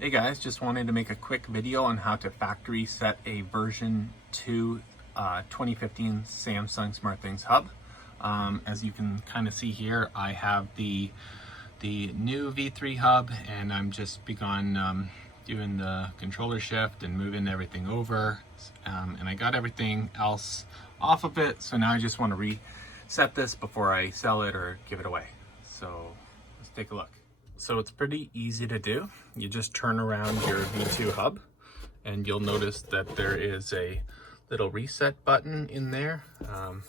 Hey guys, just wanted to make a quick video on how to factory set a version 2 2015 Samsung Smartthings hub. As you can kind of see here, I have the new V3 hub, and I'm just begun doing the controller shift and moving everything over, and I got everything else off of it, so now I just want to reset this before I sell it or give it away. So let's take a look. So it's pretty easy to do. You just turn around your V2 hub and you'll notice that there is a little reset button in there. I'm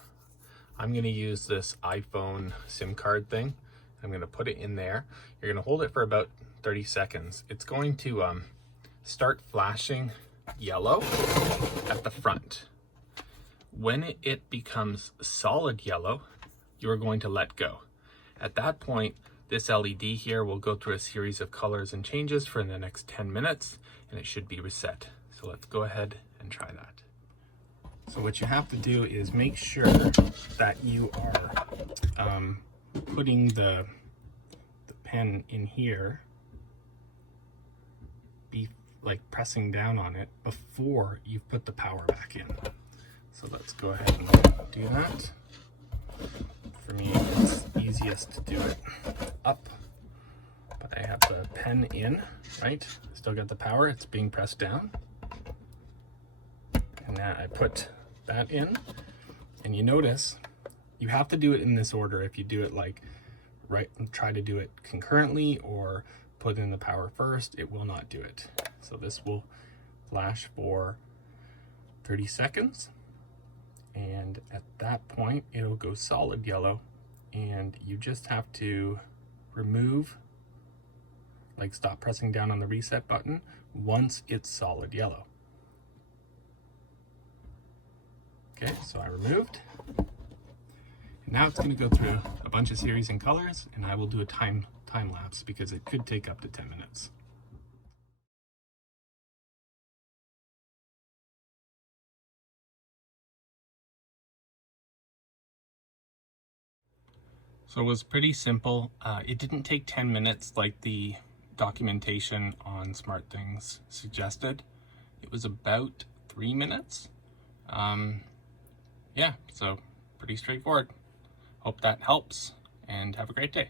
gonna use this iPhone SIM card thing. I'm gonna put it in there. You're gonna hold it for about 30 seconds. It's going to start flashing yellow at the front. When it becomes solid yellow, you're going to let go. At that point, this LED here will go through a series of colors and changes for the next 10 minutes, and it should be reset. So let's go ahead and try that. So what you have to do is make sure that you are putting the pen in here, be like pressing down on it before you've put the power back in. So let's go ahead and do that. For me, it's easiest to do it up, but I have the pen in, right? Still got the power, it's being pressed down. And now I put that in, and you notice you have to do it in this order. If you do it like right, try to do it concurrently or put in the power first, it will not do it. So this will flash for 30 seconds. And at that point, it'll go solid yellow, and you just have to remove, like stop pressing down on the reset button once it's solid yellow. Okay, so I removed. And now it's going to go through a bunch of series and colors, and I will do a time lapse because it could take up to 10 minutes. So it was pretty simple. It didn't take 10 minutes like the documentation on Smartthings suggested. It was about 3 minutes. Yeah, so pretty straightforward. Hope that helps, and have a great day.